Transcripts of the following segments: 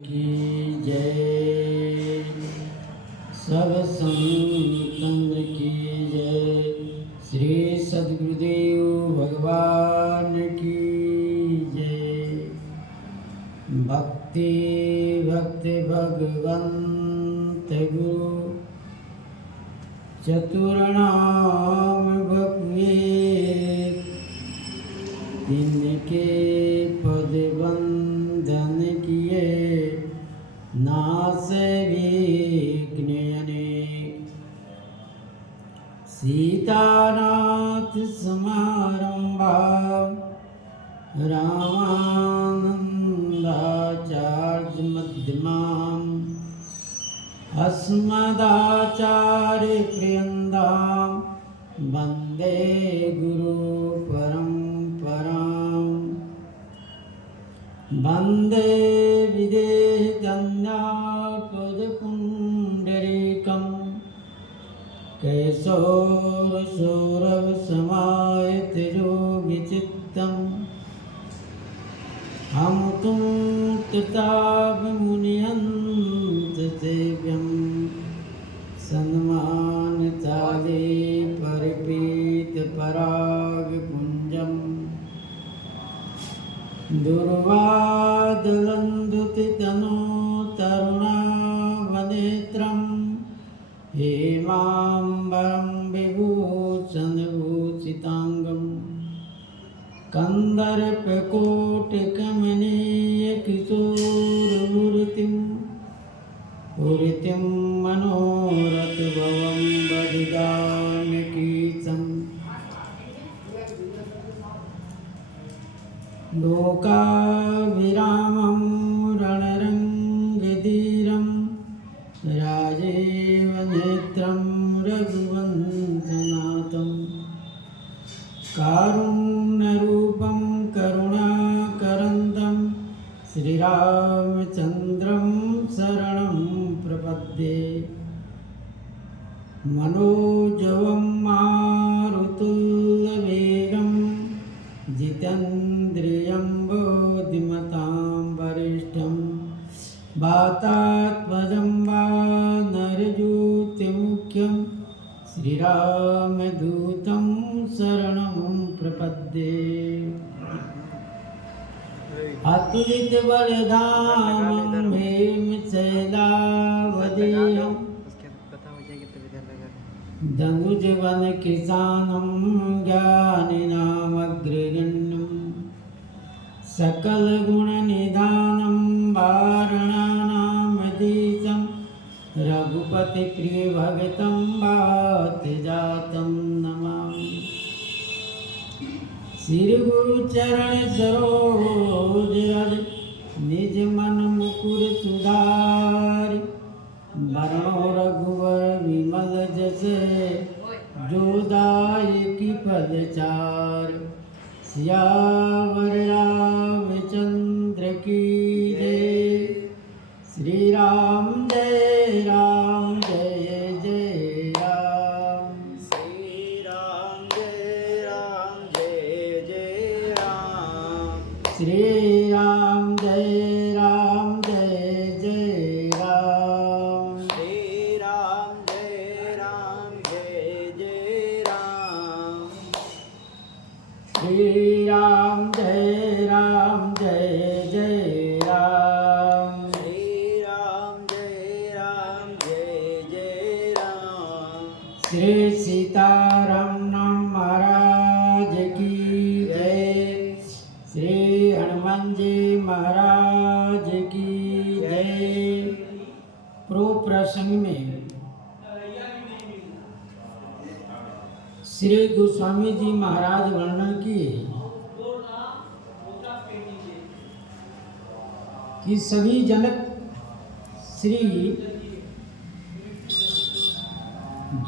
की जय। सब संतन की जय। श्री सद्गुरुदेव भगवान की जय। भक्ति भक्ति भगवंत गुरु चतुर्णाम बपुए। इनके पद बंधन किए नासे विघ्न अनेक। सीतानाथ समारंभा रामानंदाचार्य मध्यमाम् अस्मदाचार्य प्रियंदाम् वंदे गुरु परंपराम्। वंदे विदेहधन्यापदपुण्डरीकम् कैशोरसौरभसमायतयोगिचित्तम्। हम तुम कृताभिमुनियन्तसेव्यं सन्मानताले परिपीतपरागपुञ्जम्। दुर्वादलन्दुतितनो तरुणावनेत्रं हेमाम्बरं विभूषणभूषिताङ्गं। कन्दर्पकोटिकमनीयकिशोरमूर्तिं पूरितिं मनोरथभवं बलिदानकीर्तम्। लोकाभिरामं रणरङ्गधीरं राजीवनेत्रं रघुवंशनाथं। कारुण्यरूपं करुणाकरन्दं श्रीरामचन्द्रं शरणं प्रपद्ये। मनोजवं मारुतुल्यवेगं जितेन्द्रियं बुद्धिमतां वरिष्ठं। वातात्मजं वानरयूथमुख्यं श्रीरामदूतं शरणं प्रपद्ये। अतुलितबलधामं हेमशैलावदेयं दनुजवनकिसानं ज्ञानिनामग्रगण्यं। सकलगुणनिधानं वारणानामधीशं रघुपतिप्रियभक्तं वातजातं नमामि। श्री गुरुचरण सरोज रज निज मन मुकुर सुधारि। वरणो रघुवर विमल जस जो दायकि फल चारि। सियावर रामचंद्र की जय। श्री राम जय जय राम। श्री राम जय जय राम। श्री राम जय जय राम। श्री राम जय जय राम। श्री राम जय जय राम। श्री राम जय जय राम। श्री सीताराम महाराज की जय। श्री हनुमान जी महाराज की जय। प्रो प्रसंग में श्री गोस्वामी जी महाराज वर्णन किए कि सभी जनक श्री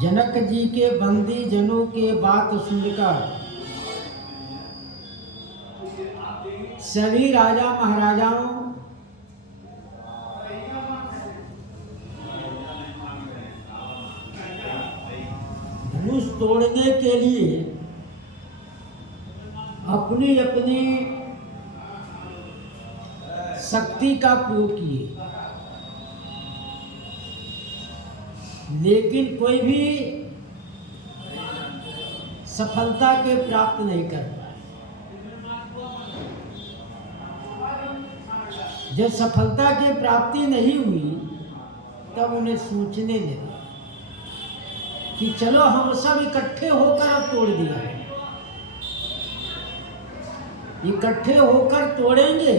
जनक जी के बंदी जनों के बात सुनकर सभी राजा महाराजाओं धनुष तोड़ने के लिए अपनी अपनी शक्ति का प्रयोग किए, लेकिन कोई भी सफलता के प्राप्त नहीं कर पाए। जब सफलता की प्राप्ति नहीं हुई तब उन्हें सोचने लगे कि चलो हम सब इकट्ठे होकर अब तोड़ दिया है, इकट्ठे होकर तोड़ेंगे,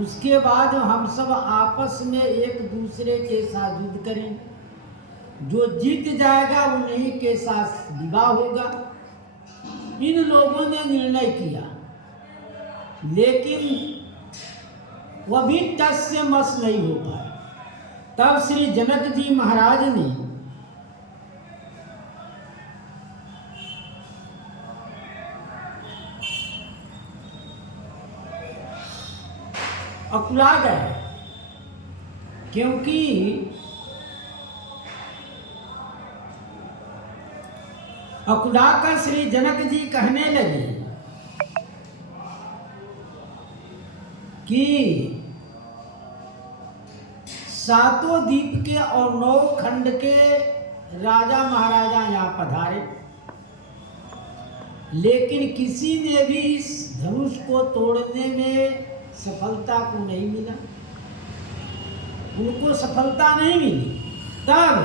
उसके बाद हम सब आपस में एक दूसरे के साथ युद्ध करेंगे, जो जीत जाएगा उन्हीं के साथ विवाह होगा। इन लोगों ने निर्णय किया, लेकिन वह भी टस से मस नहीं हो पाए। तब श्री जनक जी महाराज ने अकुला गए, क्योंकि अकुला कर श्री जनक जी कहने लगे कि सातों द्वीप के और 9 खंड के राजा महाराजा यहाँ पधारे, लेकिन किसी ने भी इस धनुष को तोड़ने में सफलता को नहीं मिला, उनको सफलता नहीं मिली। तब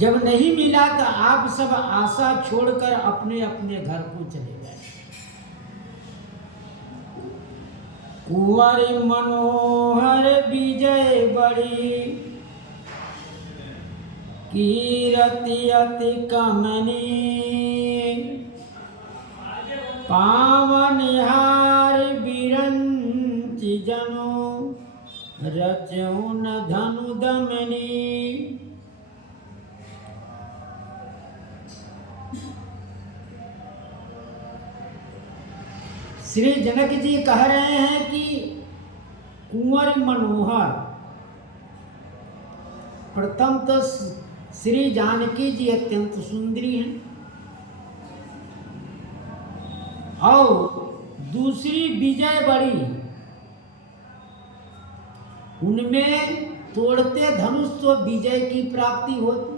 जब नहीं मिला तो आप सब आशा छोड़कर अपने अपने घर को चले गए। कुंवर मनोहर विजय बड़ी, कीरति अति कमनी, पावनहार बिरंचि जनो, रचउन धनु दमनी। श्री जनक जी कह रहे हैं कि कुंवर मनोहर, प्रथम तो श्री जानकी जी अत्यंत सुंदरी हैं, और दूसरी विजय बड़ी, उनमें तोड़ते धनुष तो विजय की प्राप्ति होती।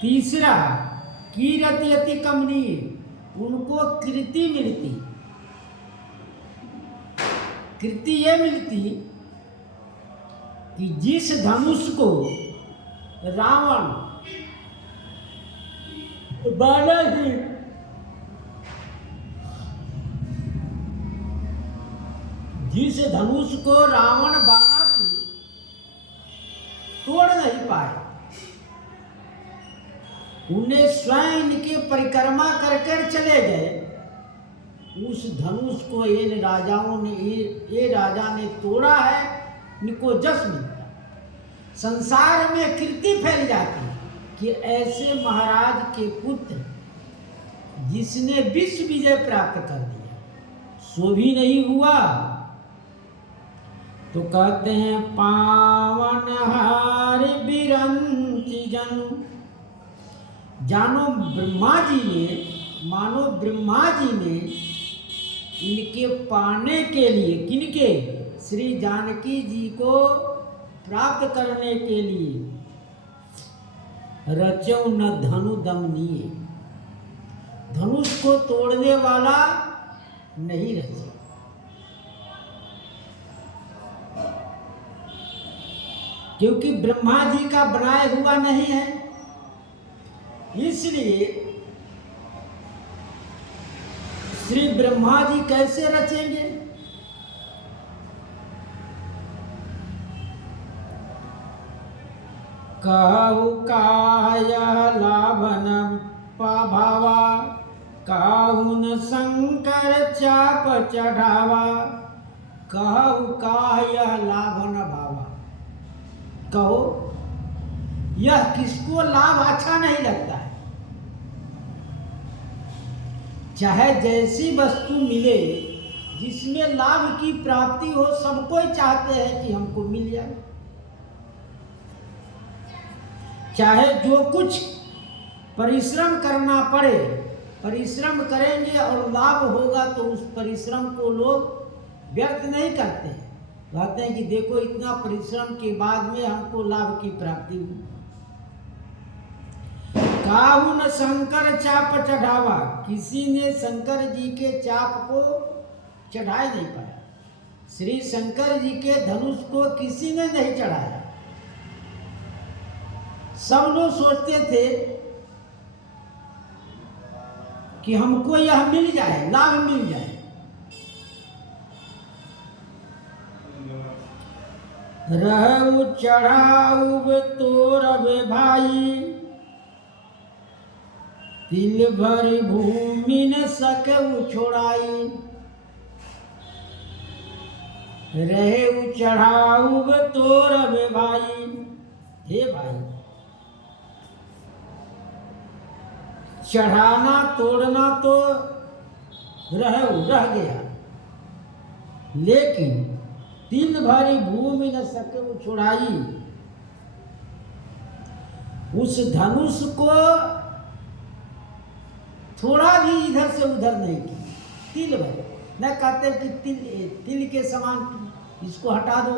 तीसरा कीरति अति कमनीय, उनको कृति मिलती। कृति ये मिलती कि जिस धनुष को रावण बाणासुर जिस धनुष को रावण बाणासुर तोड़ नहीं पाए, उन्हें स्वयं इनके परिक्रमा कर कर चले गए, उस धनुष को इन राजाओं ने ये राजा ने तोड़ा है, इनको जश मिलता। संसार में कीर्ति फैल जाती कि ऐसे महाराज के पुत्र जिसने विश्व विजय प्राप्त कर दिया, सो भी नहीं हुआ। तो कहते हैं पावनहार बिरंचि जनु, जानो ब्रह्मा जी ने, मानो ब्रह्मा जी ने इनके पाने के लिए, किनके, श्री जानकी जी को प्राप्त करने के लिए रचो न धनु दमनीय, धनुष को तोड़ने वाला नहीं रचे। क्योंकि ब्रह्मा जी का बनाया हुआ नहीं है, इसलिए श्री ब्रह्मा जी कैसे रचेंगे? कहु काय लाभन पाभावा, काहुन शंकर चाप चढ़ावा। कहु काय लाभन भावा, कहो यह किसको लाभ अच्छा नहीं लगता है। चाहे जैसी वस्तु मिले जिसमें लाभ की प्राप्ति हो, सबको ही चाहते हैं कि हमको मिल जाए। चाहे जो कुछ परिश्रम करना पड़े परिश्रम करेंगे और लाभ होगा तो उस परिश्रम को लोग व्यर्थ नहीं करते हैं। कहते हैं कि देखो इतना परिश्रम के बाद में हमको लाभ की प्राप्ति हुई। काहुन शंकर चाप चढ़ावा, किसी ने शंकर जी के चाप को चढ़ा ही नहीं पाया। श्री शंकर जी के धनुष को किसी ने नहीं चढ़ाया। सब लोग सोचते थे कि हमको यह मिल जाए, लाभ मिल जाए। रहु चढ़ाउब तोरब भाई, तिल भर भूमि न सकउ छोड़ाई। रहु चढ़ाउब तोरब भाई, हे भाई चढ़ाना तोड़ना तो रह गया, लेकिन तिल भरी भूमि न सकउ छोड़ाई। उस धनुष को थोड़ा भी इधर से उधर नहीं किया, तिल भर। न कहते कि तिल के समान इसको हटा दो,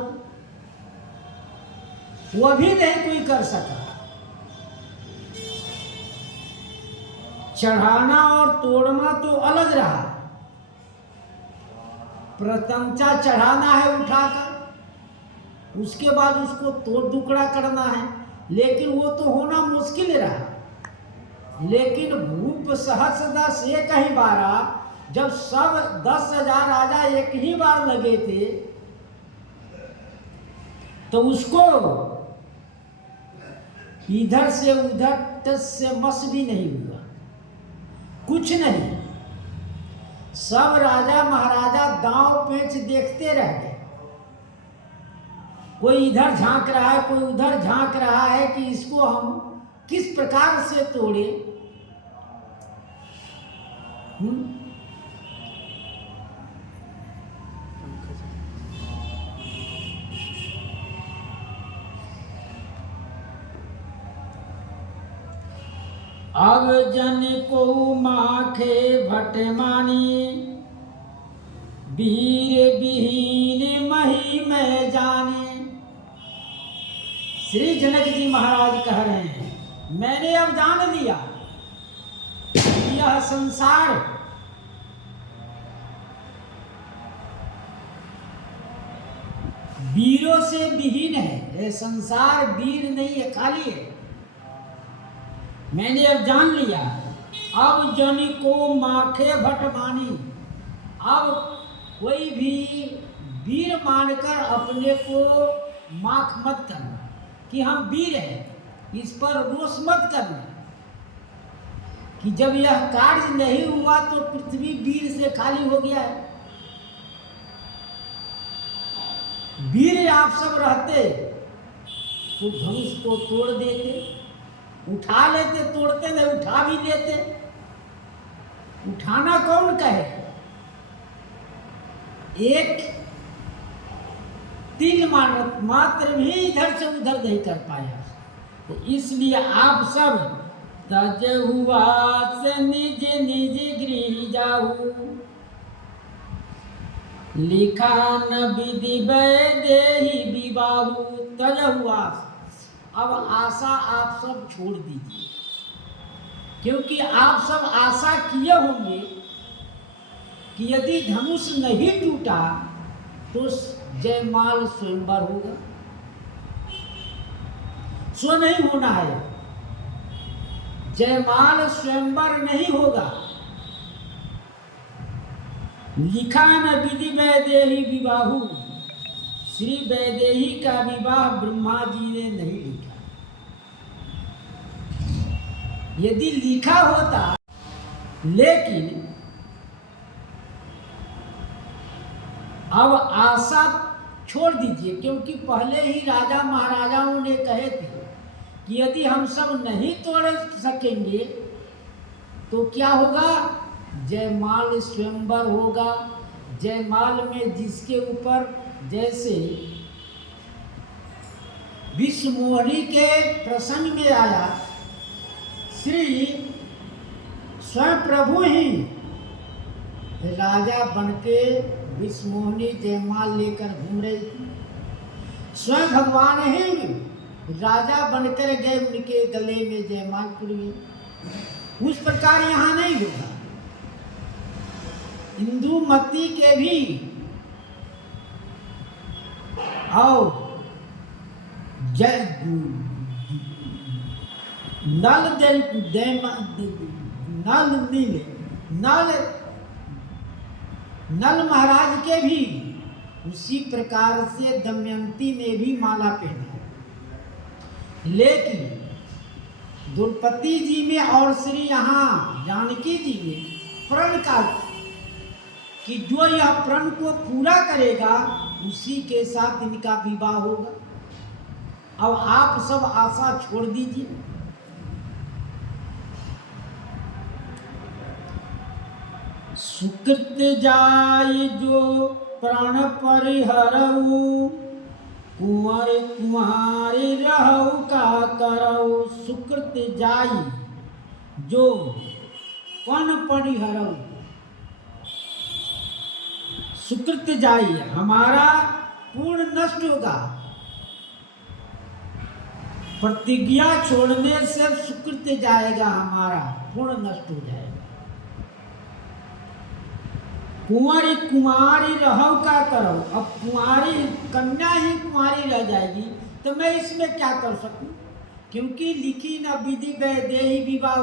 वो भी नहीं कोई कर सका। चढ़ाना और तोड़ना तो अलग रहा। प्रथमचा चढ़ाना है उठाकर, उसके बाद उसको तोड़ टुकड़ा करना है, लेकिन वो तो होना मुश्किल रहा। लेकिन भूप सहस्रदश एक ही बारा, जब सब 10,000 राजा एक ही बार लगे थे तो उसको इधर से उधर टस से मस भी नहीं हुआ, कुछ नहीं। सब राजा महाराजा दांव पेच देखते रह गए। कोई इधर झांक रहा है, कोई उधर झांक रहा है कि इसको हम किस प्रकार से तोड़े। अब जन को माखे भट मानी, वीर विहीन मही में जाने। श्री जनक जी महाराज कह रहे हैं, मैंने अब जान लिया यह संसार वीरों से विहीन है। यह संसार वीर नहीं है, खाली है। मैंने अब जान लिया। अब जन को माखे भट मानी, अब कोई भी वीर मानकर अपने को माख मत करना कि हम वीर हैं। इस पर रोष मत करना कि जब यह कार्य नहीं हुआ तो पृथ्वी वीर से खाली हो गया है। वीर आप सब रहते तो धनुष को तोड़ देते, उठा लेते, तोड़ते नहीं, उठा भी लेते। उठाना कौन कहे? एक तिल मात्र भी इधर से उधर नहीं कर पाया। तो इसलिए आप सब तज हुआ से निज निज गृह जाऊ, लिखा न विधि देहि विबाहु। तज हुआ, अब आशा आप सब छोड़ दीजिए, क्योंकि आप सब आशा किए होंगे कि यदि धनुष नहीं टूटा तो जयमाल स्वयंवर होगा। सो नहीं होना है, जयमाल स्वयंवर नहीं होगा। लिखा न विधि वैदेही विवाहु, श्री वैदेही का विवाह ब्रह्मा जी ने नहीं लिखा। यदि लिखा होता, लेकिन अब आशा छोड़ दीजिए, क्योंकि पहले ही राजा महाराजाओं ने कहे थे कि यदि हम सब नहीं तोड़ सकेंगे तो क्या होगा? जयमाल स्वयंवर होगा। जयमाल में जिसके ऊपर जैसे विश्वमोहिनी के प्रसंग में आया, श्री स्वयं प्रभु ही राजा बनके विषमोहनी जयमाल लेकर घूम रही थी। स्वयं भगवान ही राजा बनकर गए, उनके गले में जयमाल पड़ी। उस प्रकार यहाँ नहीं होगा। इंदुमती के भी और नल महाराज के भी उसी प्रकार से दमयंती ने भी माला पहना, लेकिन द्रौपदी जी में और श्री यहाँ जानकी जी में प्रण का कि जो यह प्रण को पूरा करेगा उसी के साथ इनका विवाह होगा। अब आप सब आशा छोड़ दीजिए। सुकृत जाय जो प्राण परिहरऊ, कुंवर कुंवारी रहू का करऊ। सुकृत जाय जो प्राण परिहरऊ, सुकृत जाय हमारा पूर्ण नष्ट होगा। प्रतिज्ञा छोड़ने से सुकृत जाएगा, हमारा पूर्ण नष्ट हो जाएगा। कुंवारी कुमारी रहो का करो, अब कुंवारी कन्या ही कुंवारी रह जाएगी तो मैं इसमें क्या कर सकूं, क्योंकि लिखी न विधि वैदेही विवाह।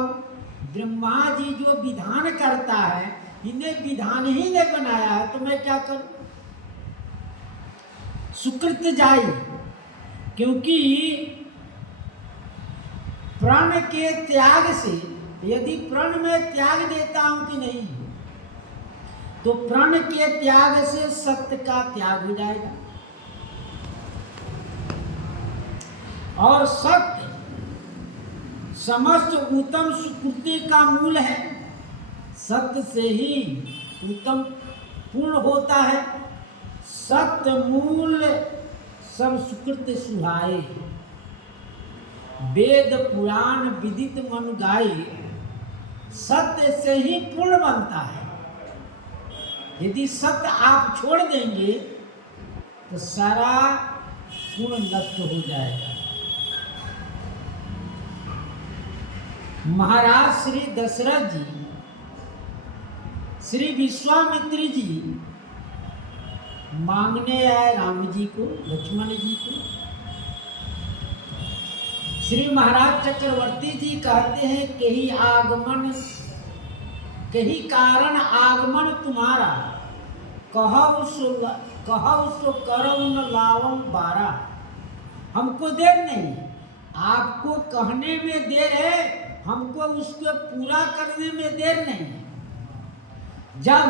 ब्रह्मा जी जो विधान करता है, इन्हें विधान ही ने बनाया है, तो मैं क्या करूं। सुकृत जाई, क्योंकि प्राण के त्याग से, यदि प्राण में त्याग देता हूं कि नहीं, तो प्राण के त्याग से सत्य का त्याग हो जाएगा। और सत्य समस्त उत्तम सुकृति का मूल है। सत्य से ही उत्तम पूर्ण होता है। सत्य मूल सब सुकृत सुहाए, वेद पुराण विदित मन गाए। सत्य से ही पूर्ण बनता है। यदि सत्य आप छोड़ देंगे तो सारा पूर्ण नष्ट हो जाएगा। महाराज श्री दशरथ जी श्री विश्वामित्र जी मांगने आए राम जी को, लक्ष्मण जी को। श्री महाराज चक्रवर्ती जी कहते हैं कही कारण आगमन तुम्हारा, कहौ सो करौ न लावम बारा। हमको देर नहीं, आपको कहने में देर है, हमको उसको पूरा करने में देर नहीं। जब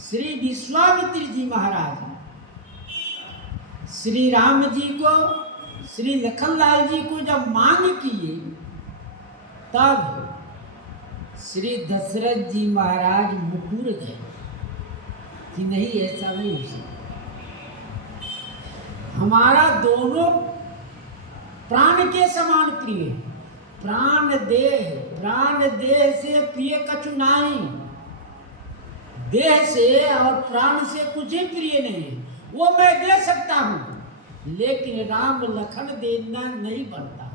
श्री विश्वामित्र जी महाराज श्री राम जी को, श्री लखनलाल जी को जब मांग किए, तब श्री दशरथ जी महाराज मुकुर गए कि नहीं, ऐसा नहीं हो सकता। हमारा दोनों प्राण के समान प्रिय, प्राण देह से प्रिय कछु नहीं। देह से और प्राण से कुछ ही प्रिय नहीं। वो मैं दे सकता हूं, लेकिन राम लखन देना नहीं बनता।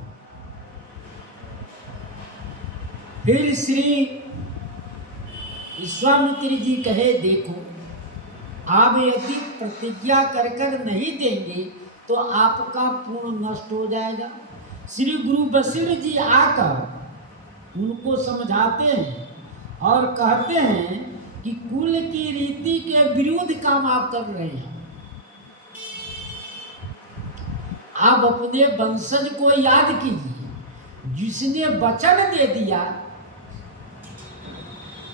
फिर श्री विश्वामित्र जी कहे, देखो आप यदि प्रतिज्ञा कर नहीं देंगे तो आपका पूर्ण नष्ट हो जाएगा। श्री गुरु वशिष्ठ जी आकर उनको समझाते हैं और कहते हैं कि कुल की रीति के विरुद्ध काम आप कर रहे हैं। आप अपने वंशज को याद कीजिए, जिसने वचन दे दिया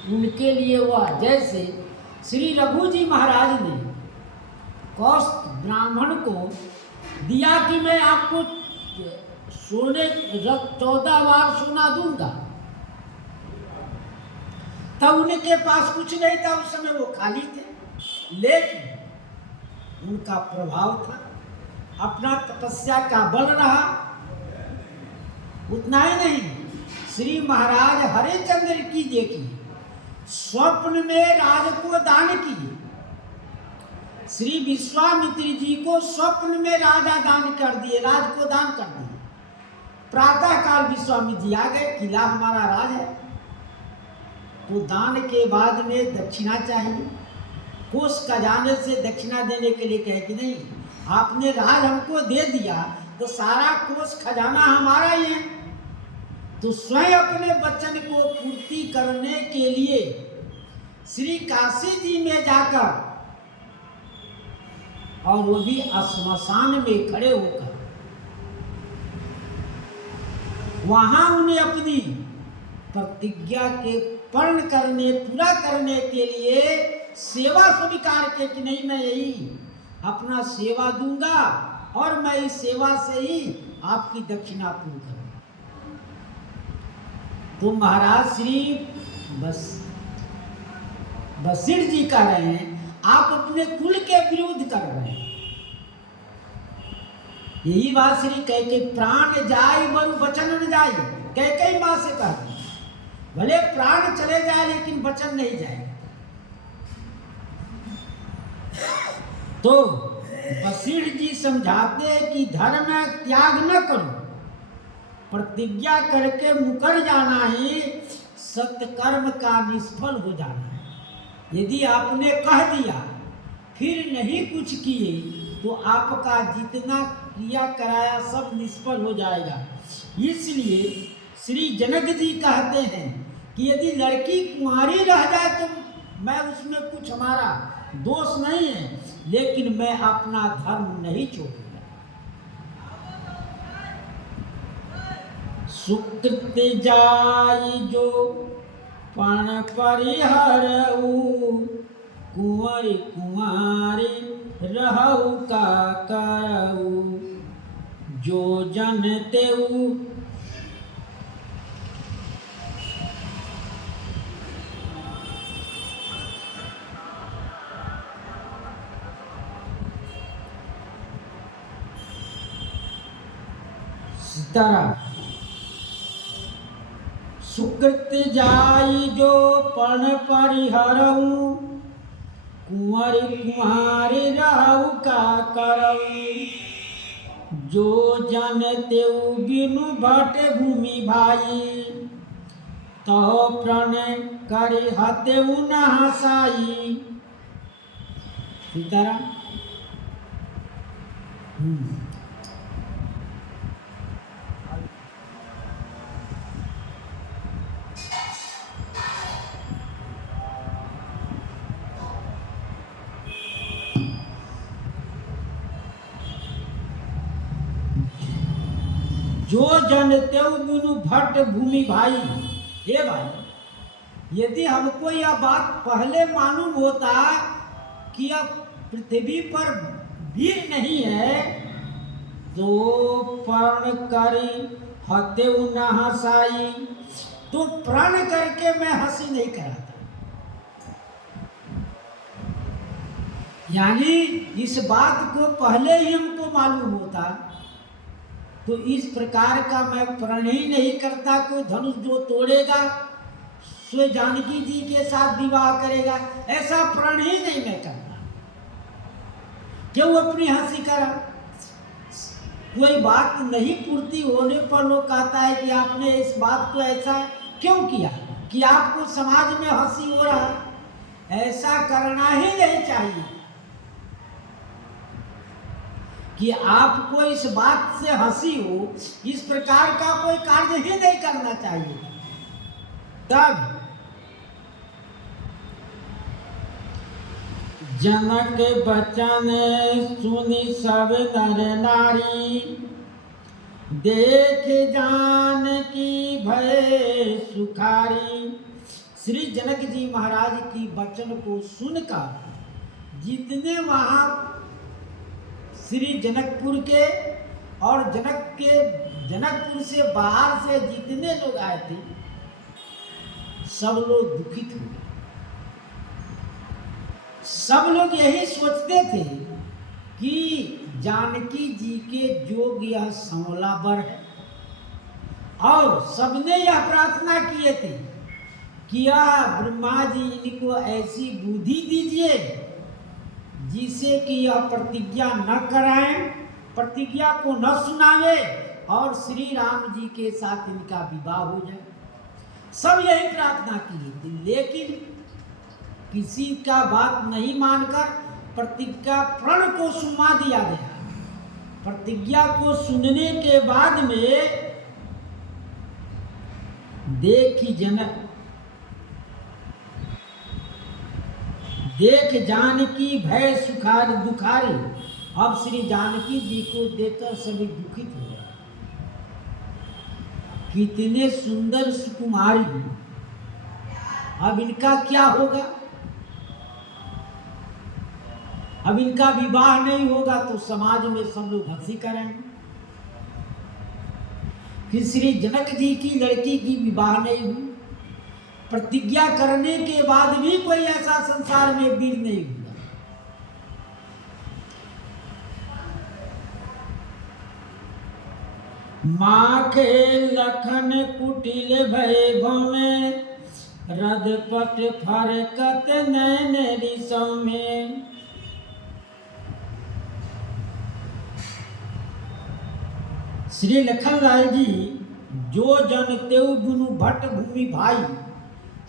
उनके लिए हुआ। जैसे श्री रघु जी महाराज ने कौस्त ब्राह्मण को दिया कि मैं आपको सोने 14 बार सोना दूंगा, तब उनके पास कुछ नहीं था, उस समय वो खाली थे, लेकिन उनका प्रभाव था, अपना तपस्या का बल रहा। उतना ही नहीं, श्री महाराज हरिचंद्र की देखी स्वप्न में राज को दान किए। श्री विश्वामित्र जी को स्वप्न में राजा दान कर दिए, राज को दान कर दिए। प्रातः काल विश्वामित्र जी आ गए, किला हमारा राज है, तो दान के बाद में दक्षिणा चाहिए। कोष खजाने से दक्षिणा देने के लिए कहे कि नहीं, आपने राज हमको दे दिया तो सारा कोष खजाना हमारा ही है। तो स्वयं अपने वचन को पूर्ति करने के लिए श्री काशी जी में जाकर, और वो भी श्मशान में खड़े होकर, वहां उन्हें अपनी प्रतिज्ञा के पूरा करने के लिए सेवा स्वीकार के कि नहीं, मैं यही अपना सेवा दूंगा और मैं इस सेवा से ही आपकी दक्षिणा पूरी करूंगा। तो महाराज श्री वशिष्ठ जी कह रहे हैं, आप अपने कुल के विरुद्ध कर रहे हैं। यही बात श्री कैके प्राण जाए बरु वचन न जाए, कैके मां से कह, भले प्राण चले जाए लेकिन वचन नहीं जाए। तो वशिष्ठ जी समझाते हैं कि धर्म त्याग न करो, प्रतिज्ञा करके मुकर जाना ही सत्कर्म का निष्फल हो जाना है। यदि आपने कह दिया फिर नहीं कुछ किए तो आपका जितना क्रिया कराया सब निष्फल हो जाएगा। इसलिए श्री जनक जी कहते हैं कि यदि लड़की कुंवारी रह जाए तो मैं उसमें कुछ हमारा दोष नहीं है, लेकिन मैं अपना धर्म नहीं छोड़ूंगा। सुकृत जाई जो पण परिहरऊ, कुंवर कुंवारी रहू का करऊ, जो जन तेऊ सीताराम। सुकृत जाई जो पण परिहरऊ, कुंवर कुंवारी रहू का करऊ, जो जन तेऊ बिनु भट भूमि भाई, तहो प्रण करि हतेऊ न हसाई। सीताराम। जो जन तेऊ बिनु भट्ट भूमि भाई। हे भाई, यदि हमको यह बात पहले मालूम होता कि अब पृथ्वी पर वीर नहीं है तो प्रण करी हतेऊ न हसाई, तो प्रण करके मैं हंसी नहीं कराता। यानी इस बात को पहले ही हमको मालूम होता तो इस प्रकार का मैं प्रण ही नहीं करता। कोई धनुष जो तोड़ेगा सो जानकी जी के साथ विवाह करेगा, ऐसा प्रण ही नहीं मैं करता। क्यों अपनी हंसी करा? कोई बात नहीं पूर्ति होने पर लोग कहता है कि आपने इस बात को ऐसा क्यों किया कि आपको समाज में हंसी हो रहा है। ऐसा करना ही नहीं चाहिए कि आपको इस बात से हंसी हो, इस प्रकार का कोई कार्य ही नहीं करना चाहिए। तब जनक बचन सुनि सब नर नारी, देख जान की भय सुखारी। श्री जनक जी महाराज की वचन को सुनकर जितने वहां श्री जनकपुर के और जनकपुर से बाहर से जितने लोग आए थे सब लोग दुखित हुए। सब लोग यही सोचते थे कि जानकी जी के जोग यह संवला बर है और सबने यह प्रार्थना किए थे कि यह ब्रह्मा जी इनको ऐसी बुद्धि दीजिए जिसे कि यह प्रतिज्ञा न कराएं, प्रतिज्ञा को न सुनावे और श्री राम जी के साथ इनका विवाह हो जाए। सब यही प्रार्थना की थी, लेकिन किसी का बात नहीं मानकर प्रतिज्ञा प्रण को सुना दिया गया। प्रतिज्ञा को सुनने के बाद में देखी जनक देख जानकी भय सुखारी दुखारी। अब श्री जानकी जी को देखकर सभी दुखित हो गए। कितने सुंदर सुकुमारी, अब इनका क्या होगा? अब इनका विवाह नहीं होगा तो समाज में सब लोग हंसी करेंगे। फिर श्री जनक जी की लड़की की विवाह नहीं हुई। प्रतिज्ञा करने के बाद भी कोई ऐसा संसार में वीर नहीं हुआ। माखे लखन कुटिल भय भौमे, रदपट फरकत नैन रिसों में। श्री लखनलाल जी जो जन तेऊ दुनु भट्ट भूमि भाई,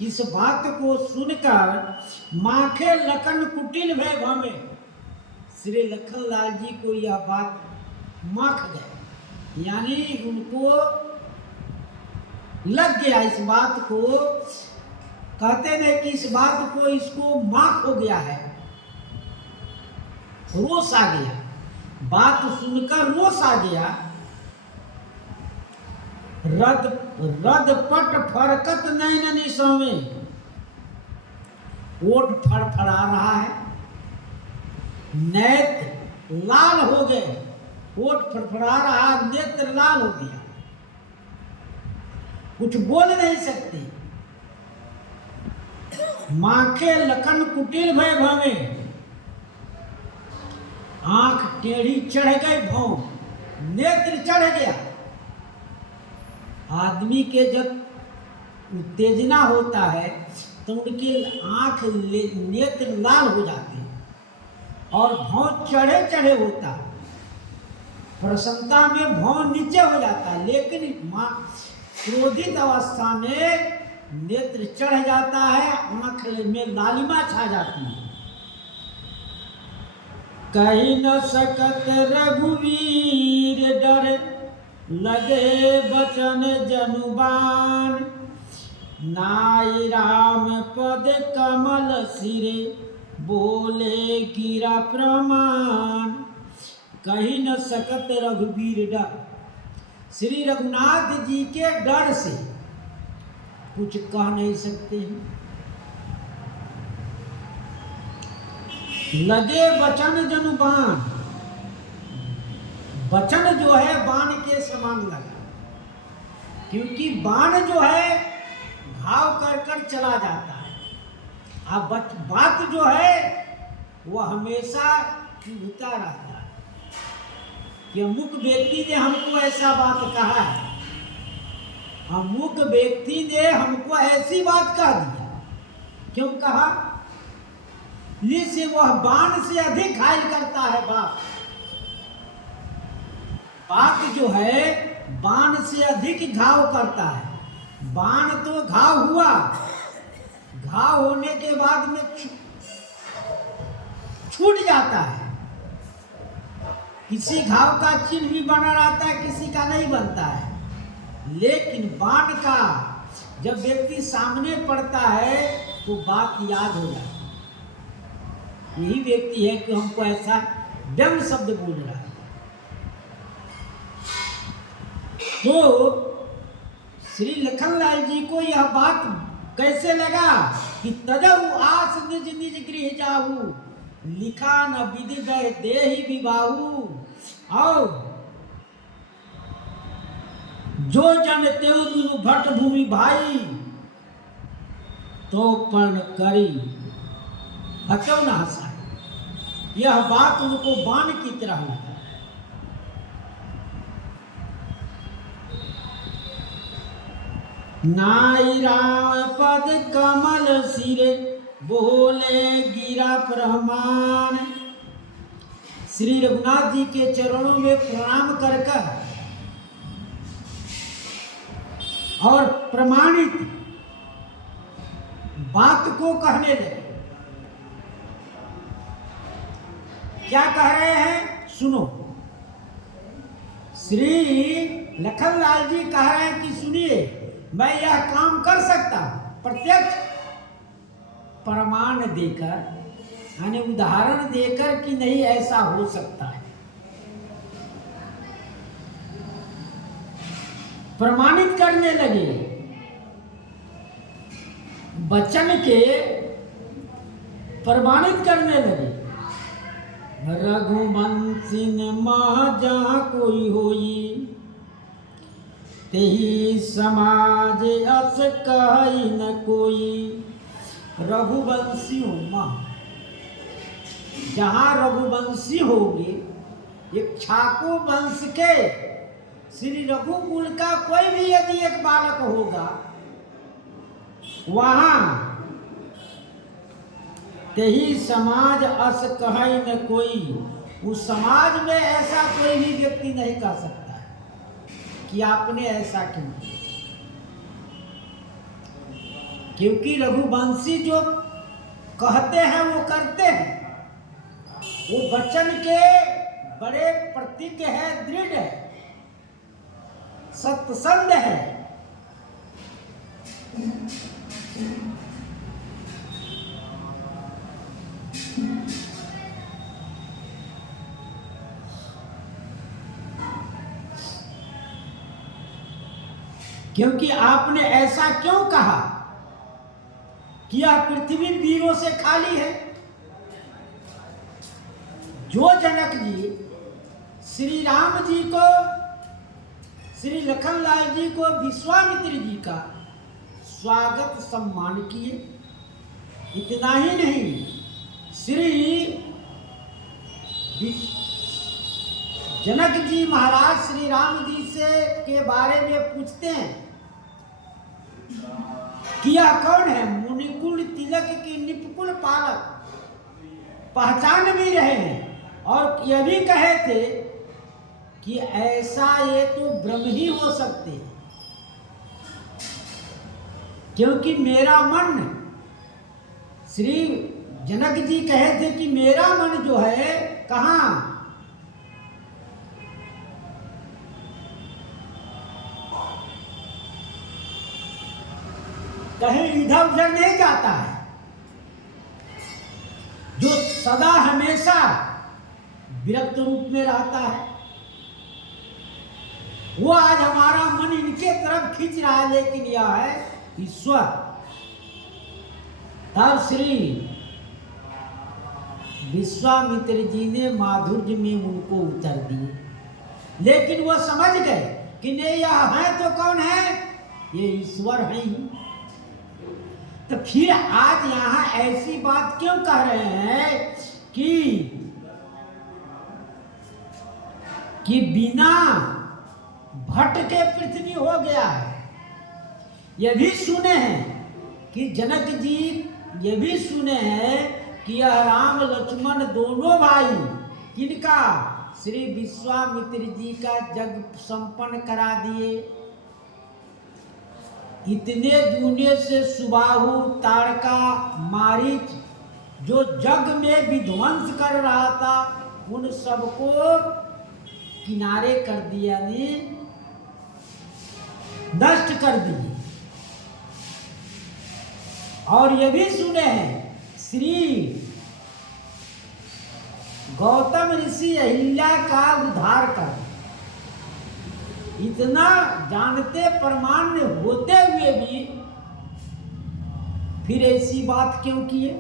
इस बात को सुनकर माखे लखन कुटिल भय भौमे। श्री लखनलाल जी को यह बात माख गया, यानी उनको लग गया इस बात को। कहते हैं कि इस बात को इसको माख हो गया है, रोष आ गया। बात सुनकर रोष आ गया। रद पट फरकत नैन निशों में, ओठ फड़फड़ा रहा है, नेत्र लाल हो गए। ओठ फड़फड़ा रहा, नेत्र लाल हो गया, कुछ बोल नहीं सकते। माखे लखन कुटिल भय भवे, आंख टेढ़ी चढ़ गई, भौं नेत्र चढ़ गया। आदमी के जब उत्तेजना होता है तो उनके आंख नेत्र लाल हो जाते हैं और भौं चढ़े चढ़े होता है। प्रसन्नता में भौं नीचे हो जाता है, लेकिन क्रोधित अवस्था में नेत्र चढ़ जाता है, आंख में लालिमा छा जाती है। कही न सकत रघुवीर डर, लगे बचन जनुबान। नाई राम पद कमल सिरे, बोले गिरा प्रमाण। कही न सकत रघुवीर डर, श्री रघुनाथ जी के डर से कुछ कह नहीं सकते हैं। लगे बचन जनुबान, वचन जो है बाण के समान लगा, क्योंकि बाण जो है घाव कर कर चला जाता है। अब बात जो है वह हमेशा चुभता रहता है कि अमुक व्यक्ति ने हमको ऐसा बात कहा है, अमुक व्यक्ति ने हमको ऐसी बात कह दिया। क्यों कहा? इससे वह बाण से अधिक घायल करता है। बात जो है बाण से अधिक घाव करता है। बाण तो घाव हुआ, घाव होने के बाद में छूट जाता है। किसी घाव का चिन्ह भी बना रहता है, किसी का नहीं बनता है। लेकिन बाण का जब व्यक्ति सामने पड़ता है तो बात याद हो जाती है। यही व्यक्ति है कि हमको ऐसा व्यंग शब्द बोल रहा है। तो श्री लखनलाल जी को यह बात कैसे लगा कि तदहु आस निज निज गृह जाहू, लिखा न विधि गए देहि विबाहू। और जो जन तेउ दुनु भट्ट भूमि भाई, तो पण करी हटो न हंसाई। यह बात उनको बाण की तरह लगा। नाई राम पद कमल सिरे बोले गिरा प्रमाण। श्री रघुनाथ जी के चरणों में प्रणाम कर और प्रमाणित बात को कहने लगे। क्या कह रहे हैं सुनो। श्री लखनलाल जी कह रहे हैं कि सुनिए, मैं यह काम कर सकता हूं, प्रत्यक्ष प्रमाण देकर यानी उदाहरण देकर कि नहीं ऐसा हो सकता है, प्रमाणित करने लगे। वचन के प्रमाणित करने लगे। रघुवंशी मह जहाँ कोई होई, तेहि समाज अस कहि न कोई। रघुवंशी माँ, जहाँ रघुवंशी होंगे, इक्ष्वाकु वंश के श्री रघुकुल का कोई भी यदि एक बालक होगा, वहाँ तेहि समाज अस कहि न कोई। उस समाज में ऐसा कोई भी व्यक्ति नहीं कह सकता है कि आपने ऐसा क्यों किया, क्योंकि रघुवंशी जो कहते हैं वो करते हैं। वो वचन के बड़े प्रतीक है, दृढ़ है, सत्संग है। क्योंकि आपने ऐसा क्यों कहा कि यह पृथ्वी वीरों से खाली है। जो जनक जी श्री राम जी को, श्री लखनलाल जी को विश्वामित्र जी का स्वागत सम्मान किए, इतना ही नहीं, श्री जनक जी महाराज श्री राम जी से के बारे में पूछते हैं कि यह कौन है। मुनिकुल तिलक के निपुकुल पालक पहचान भी रहे हैं और यह भी कहे थे कि ऐसा ये तो ब्रह्म ही हो सकते हैं, क्योंकि मेरा मन, श्री जनक जी कहे थे कि मेरा मन जो है कहाँ, कहीं इधर उधर नहीं जाता है, जो सदा हमेशा विरक्त रूप में रहता है। वो आज हमारा मन इनके तरफ खींच रहा है, लेकिन यह है ईश्वर। तब श्री विश्वामित्र जी ने माधुर्य में उनको उत्तर दिए, लेकिन वो समझ गए कि नहीं, यह है तो कौन है, ये ईश्वर है ही। तो फिर आज यहाँ ऐसी बात क्यों कह रहे हैं कि बिना भटके पृथ्वी हो गया है। ये भी सुने हैं कि जनक जी, ये भी सुने हैं कि यह राम लक्ष्मण दोनों भाई किनका, श्री विश्वामित्र जी का जग संपन्न करा दिए। इतने दुनिया से सुबाहु, ताड़का, मारीच जो जग में विध्वंस कर रहा था, उन सबको किनारे कर दिया, ने नष्ट कर दिए। और ये भी सुने हैं श्री गौतम ऋषि अहिल्या का उद्धार कर। इतना जानते प्रमाण्य होते हुए भी फिर ऐसी बात क्यों किए।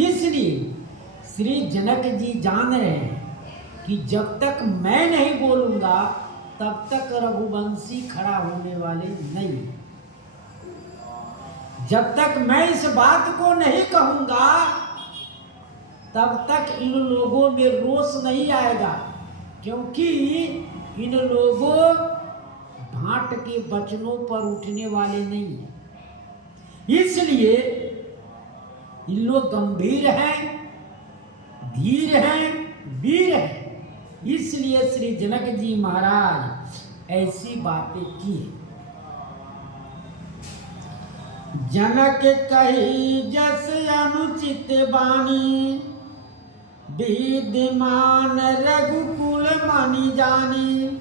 इसलिए श्री जनक जी जान रहे हैं कि जब तक मैं नहीं बोलूंगा तब तक रघुवंशी खड़ा होने वाले नहीं। जब तक मैं इस बात को नहीं कहूंगा तब तक इन लोगों में रोष नहीं आएगा, क्योंकि इन लोगों भाट के वचनों पर उठने वाले नहीं हैं। इसलिए ये लोग गंभीर हैं, धीर हैं, वीर हैं। इसलिए श्री जनक जी महाराज ऐसी बातें की। जनक कही जस अनुचित बानी, विद्यमान रघुकुल मानी जानी।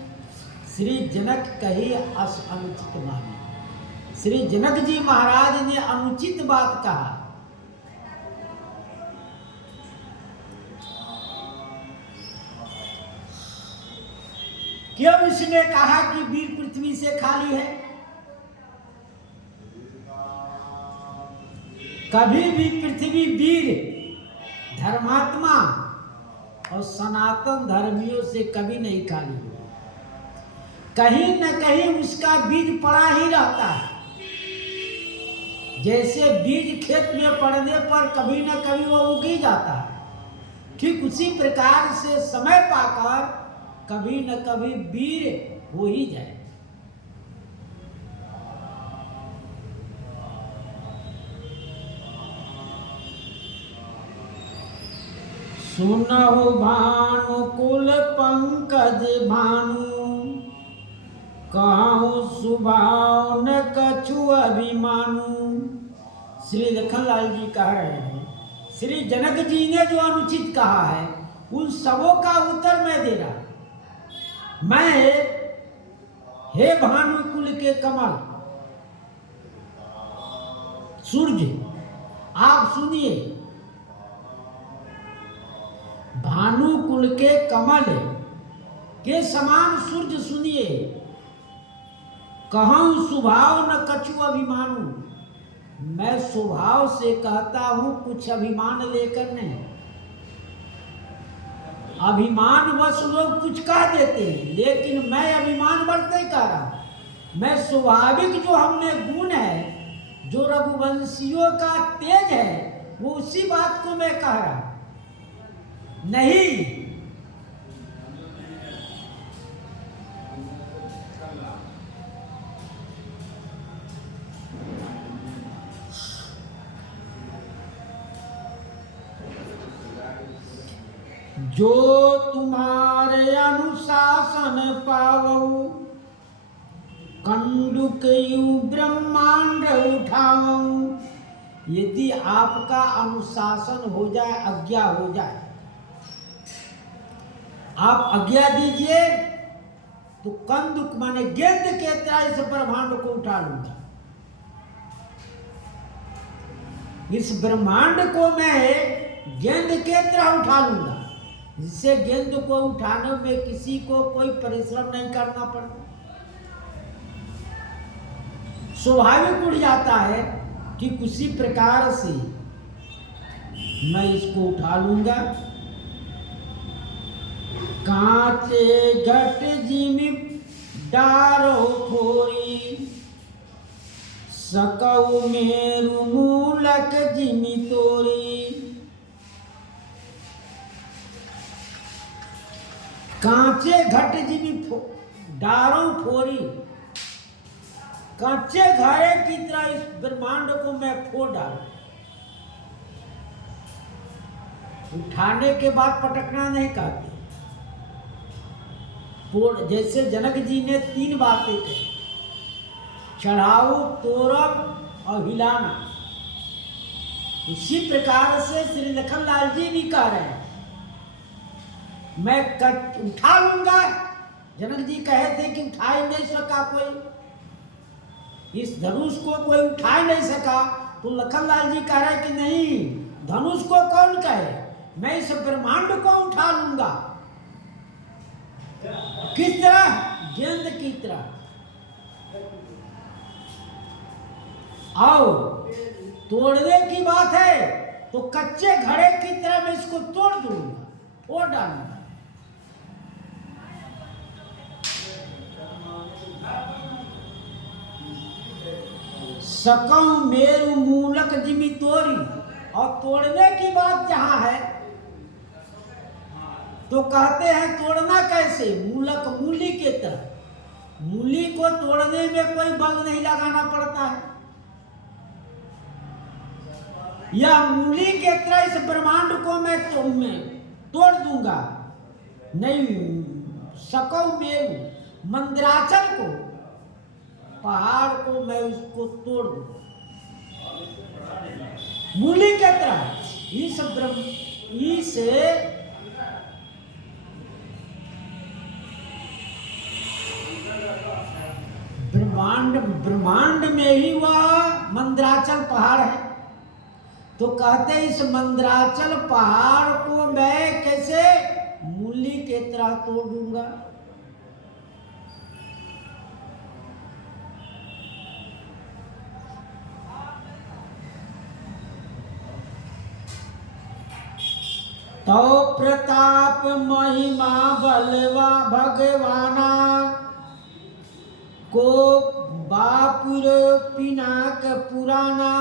श्री जनक कही अस अनुचित बानी। श्री जनक जी महाराज ने अनुचित बात कहा। क्यों इसने कहा कि वीर पृथ्वी से खाली है? कभी भी पृथ्वी वीर, धर्मात्मा और सनातन धर्मियों से कभी नहीं खाली हुई। कहीं न कहीं उसका बीज पड़ा ही रहता है। जैसे बीज खेत में पड़ने पर कभी न कभी वो उग ही जाता है, ठीक उसी प्रकार से समय पाकर कभी न कभी वीर हो ही जाए। सुनहु भानु कुल पंकज भानु, कहूँ सुभाव न कछु अभिमानु। श्री लखनलाल जी कह रहे हैं, श्री जनक जी ने जो अनुचित कहा है उन सबों का उत्तर मैं दे रहा। मैं हे भानुकुल के कमल, सूर्य, आप सुनिए, भानुकुल के कमल के समान सूर्य सुनिए। कहूँ स्वभाव न कछु अभिमानु, मैं स्वभाव से कहता हूं, कुछ अभिमान लेकर नहीं। अभिमान वश लोग कुछ कह देते हैं, लेकिन मैं अभिमान बरत नहीं कह रहा। मैं स्वाभाविक जो हमने गुण है, जो रघुवंशियों का तेज है, वो उसी बात को मैं कह रहा नहीं। जो तुम्हारे अनुशासन पावऊ, कंडुकयु ब्रह्मांड उठावऊ। यदि आपका अनुशासन हो जाए, आज्ञा हो जाए, आप आज्ञा दीजिए तो कंदुक माने गेंद के तरह इस ब्रह्मांड को उठा लूंगा। इस ब्रह्मांड को मैं गेंद के तरह उठा लूंगा, जिससे गेंद को उठाने में किसी को कोई परिश्रम नहीं करना पड़ता, स्वाभाविक उड़ जाता है। ठीक उसी प्रकार से मैं इसको उठा लूंगा। कांचे घट जिमि डारो फोरी, सकऊ मेरु मूलक जिमि तोरी। कांचे घट जिमि डारो फोरी, कांचे घड़े की तरह इस ब्रह्मांड को मैं फोड़ डालू। उठाने के बाद पटकना नहीं कहते। जैसे जनक जी ने 3 बातें कही, चढ़ाऊ, तोड़ब और हिलाना, उसी प्रकार से श्री लखनलाल जी भी कह रहे हैं, मैं उठा लूंगा। जनक जी कहे थे कि उठा ही नहीं सका कोई, इस धनुष को कोई उठा ही नहीं सका, तो लखनलाल जी कह रहे कि नहीं, धनुष को कौन कहे, मैं इस ब्रह्मांड को उठा लूंगा। किस तरह? गेंद की तरह। आओ, तोड़ने की बात है तो कच्चे घड़े की तरह मैं इसको तोड़ दूंगा, फोड़ डालूंगा। सकऊ मेरु मूलक जिमि तोरी, और तोड़ने की बात जहां है तो कहते हैं तोड़ना कैसे, मूलक मूली के तरह। मूली को तोड़ने में कोई बल नहीं लगाना पड़ता है। या मूली के तरह इस ब्रह्मांड को मैं तोड़ दूंगा नहीं। सकौ मेरु मंदिराचल को, पहाड़ को मैं उसको तोड़ दूंगा मूली के तरह। इस ब्रह्मांड में ही वह मंदिराचल पहाड़ है। तो कहते इस मंदिराचल पहाड़ को मैं कैसे मूली के तरह तोड़ दूंगा। तो प्रताप महिमा बलवा भगवाना को बापुर पिनाक पुराना।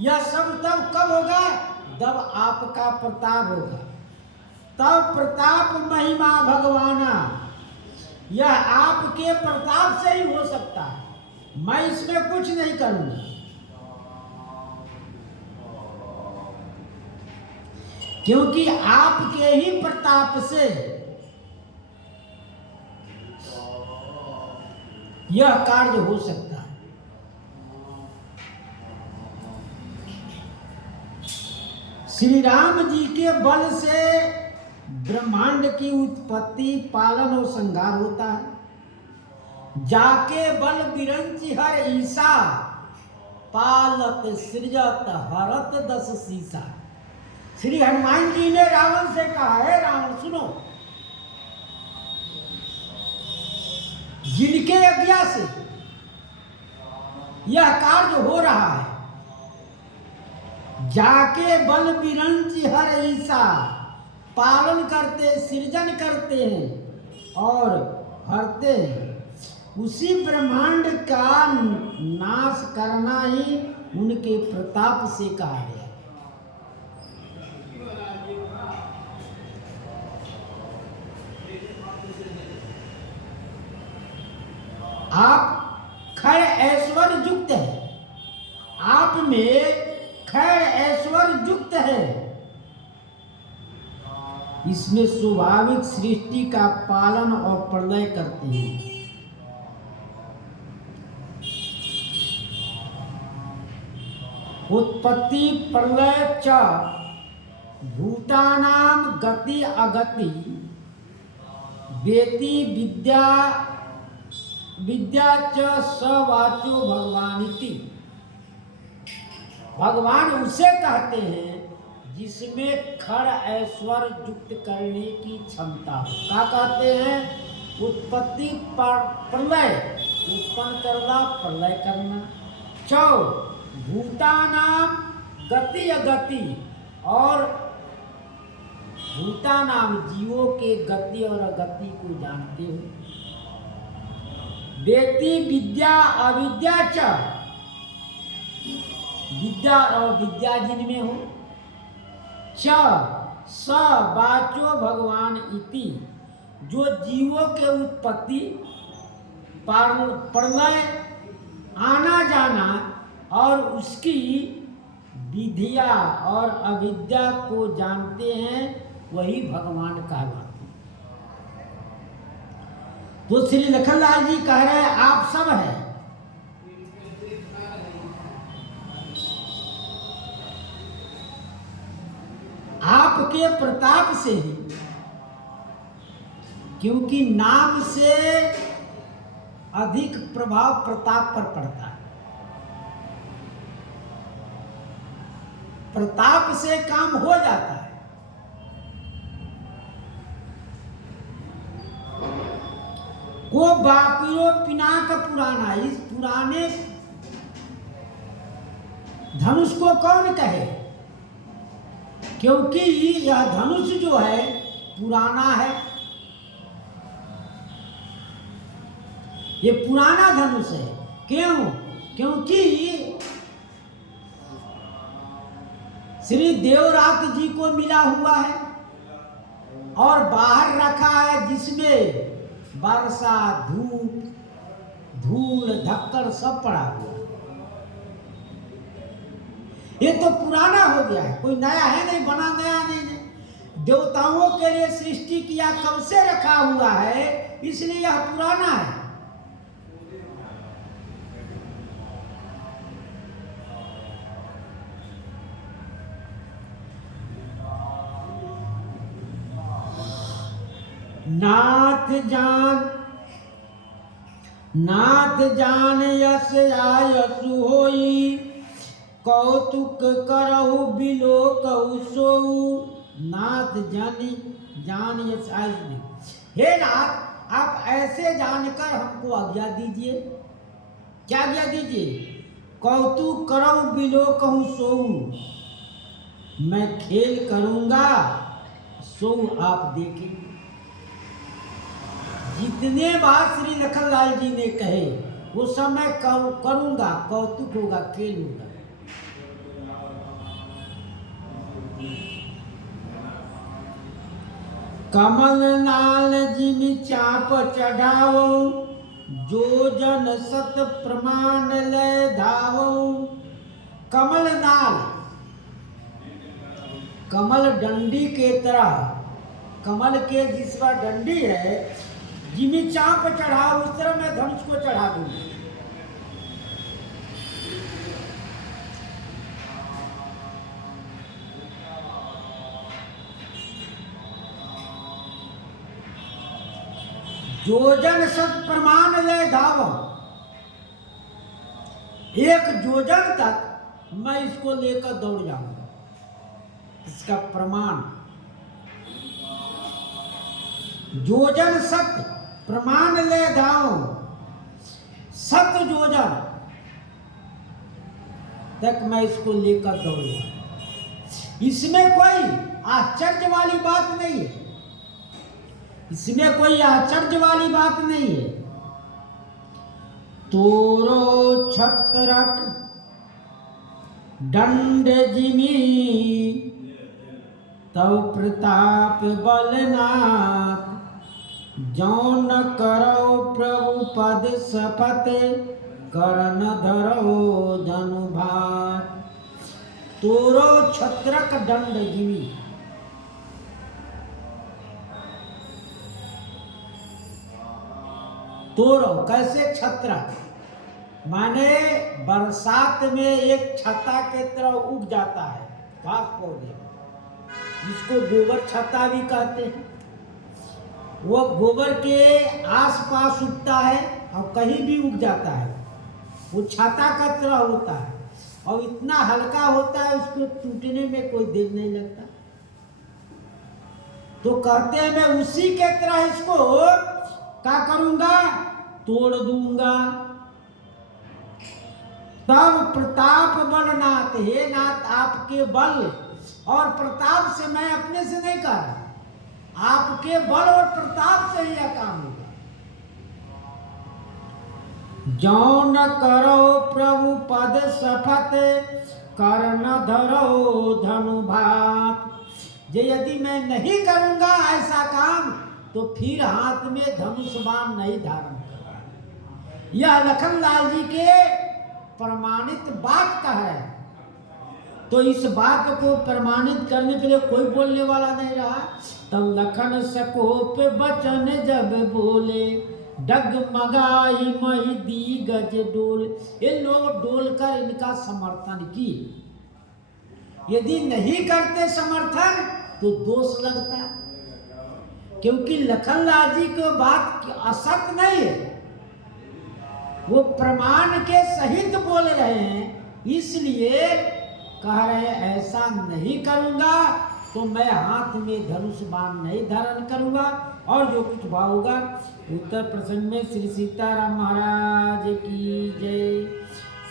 यह सब तब कब होगा? जब आपका प्रताप होगा। तब प्रताप महिमा भगवाना, यह आपके प्रताप से ही हो सकता है, मैं इसमें कुछ नहीं करूंगा। क्योंकि आपके ही प्रताप से यह कार्य हो सकता है। श्री राम जी के बल से ब्रह्मांड की उत्पत्ति, पालन और संहार होता है। जाके बल बिरंच हर ईसा, पालत सृजत हरत दस सीसा। श्री हनुमान जी ने रावण से कहा है, रावण सुनो, जिनके आज्ञा से यह कार्य हो रहा है, जाके बल बिरंच हर ईसा, पालन करते, सृजन करते हैं और हरते हैं। उसी ब्रह्मांड का नाश करना ही उनके प्रताप से कहा गया। आप खैर ऐश्वर्य युक्त है, आप में खैर ऐश्वर्य युक्त है। इसमें स्वाभाविक सृष्टि का पालन और प्रलय करते हैं। उत्पत्ति प्रलय च भूतानां गति अगति वेति विद्या च सवाचो भगवानिति। भगवान उसे कहते हैं जिसमें खड़ ऐश्वर्य युक्त करने की क्षमता हो। क्या कहते हैं? उत्पत्ति प्रलय, उत्पन्न करना, प्रलय करना। चौ भूतानाम गति अगति, और भूतानाम जीवों के गति और अगति को जानते हो। वेति विद्या अविद्या च, विद्या और विद्या जिनमें हो। च स वाचो भगवान इति, जो जीवों के उत्पत्ति, प्रलय, आना जाना और उसकी विधिया और अविद्या को जानते हैं, वही भगवान कहलाते हैं। तो श्री लखनलाल जी कह रहे हैं आप सब हैं, आपके प्रताप से ही, क्योंकि नाम से अधिक प्रभाव प्रताप पर पड़ता है। प्रताप से काम हो जाता है। वो बापियो पिनाक पुराना, इस पुराने धनुष को कौन कहे? क्योंकि यह धनुष जो है पुराना है, ये पुराना धनुष है। क्यों? क्योंकि श्री देवरात जी को मिला हुआ है और बाहर रखा है, जिसमें वर्षा, धूप, धूल धक्कर सब पड़ा हुआ है। ये तो पुराना हो गया है, कोई नया है नहीं, बना नया नहीं। देवताओं के लिए सृष्टि किया कब से रखा हुआ है, इसलिए यह पुराना है। नाथ जान यस आयसु होई, कौतुक करहु बिलो कहु सोऊ। नाथ जान यस आयसु, हे नाथ आप ऐसे जानकर हमको आज्ञा दीजिए। क्या आज्ञा दीजिए? कौतुक करहु बिलो कहु सोऊ, मैं खेल करूंगा सोऊ आप देखेंगे। जितने बात श्री लखनलाल जी ने कहे वो सब मैं करूंगा, कौतुक होगा, खेल होगा। कमल नाल जिमि चाप चढ़ावो, जो जन सत प्रमाण ले धावो। कमल नाल, कमल डंडी के तरह, कमल के जिस पर डंडी है, जिमी चाप चढ़ाओ उस तरह मैं धनुष को चढ़ा दूंगा। जोजन सत प्रमाण ले धावो, एक जोजन तक मैं इसको लेकर दौड़ जाऊंगा। इसका प्रमाण, जोजन सत प्रमाण ले धाओ, सत जोजन तक मैं इसको लेकर दौड़ूंगा। इसमें कोई आश्चर्य वाली बात नहीं है, इसमें कोई आश्चर्य वाली बात नहीं है। तोरो छत्रक दंड जिमी, तव प्रताप बलनाथ। जौन करो प्रभु पद शपथ, करण धरो धनुभात। तोरो छत्रक दंड जिमी, तोरो कैसे छत्र, माने बरसात में एक छत्ता के तरह उग जाता है घास पौधे, जिसको गोबर छत्ता भी कहते हैं। वो गोबर के आसपास उगता है और कहीं भी उग जाता है। वो छाता का तरह होता है और इतना हल्का होता है उसको टूटने में कोई देर नहीं लगता। तो कहते हैं मैं उसी के तरह इसको क्या करूंगा, तोड़ दूंगा। तब प्रताप बल नाथ, हे नाथ आपके बल और प्रताप से, मैं अपने से नहीं कर रहा, आपके बल और प्रताप से ही यह काम होगा। जौन करो प्रभु पद शपथ, कर्ण धरो धनुभात। जे यदि मैं नहीं करूंगा ऐसा काम तो फिर हाथ में धनुष बाण नहीं धारण करूंगा। यह लखनलाल जी के प्रमाणित बात का है। तो इस बात को प्रमाणित करने के लिए कोई बोलने वाला नहीं रहा। तब लखन सकोप बचन जब बोले, डगमगाई मही दी गज डोल। ये लोग डोल कर इनका समर्थन की। यदि नहीं करते समर्थन तो दोष लगता, क्योंकि लखनलाल जी को बात असत्य नहीं है, वो प्रमाण के सहित बोल रहे हैं। इसलिए कह रहे हैं ऐसा नहीं करूंगा तो मैं हाथ में धनुष बाण नहीं धारण करूंगा। और जो कुछ भाव होगा उत्तर प्रसंग में। श्री सीताराम महाराज की जय।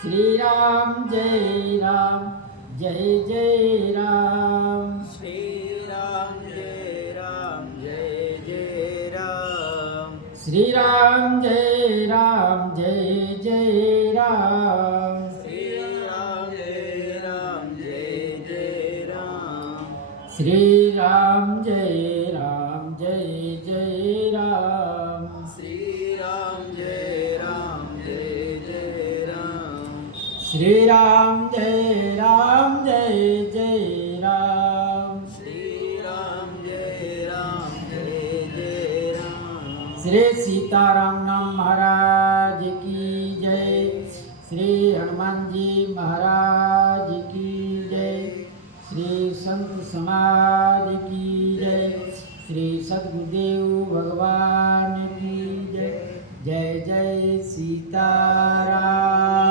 श्री राम जय राम, जय जय राम। श्री राम जय राम, जय जय राम। श्री राम जय राम, जय जय राम। श्री राम जय राम, जय जय राम। श्री राम जय राम, जय जय राम। श्री राम जय राम, जय श्री राम जय जय राम। श्री राम जय जय राम। श्री सीताराम नाम महाराज की जय। श्री हनुमान जी महाराज की जय। श्री संत समाज की जय। श्री सद्गुरुदेव भगवान की जय। जय जय सीताराम।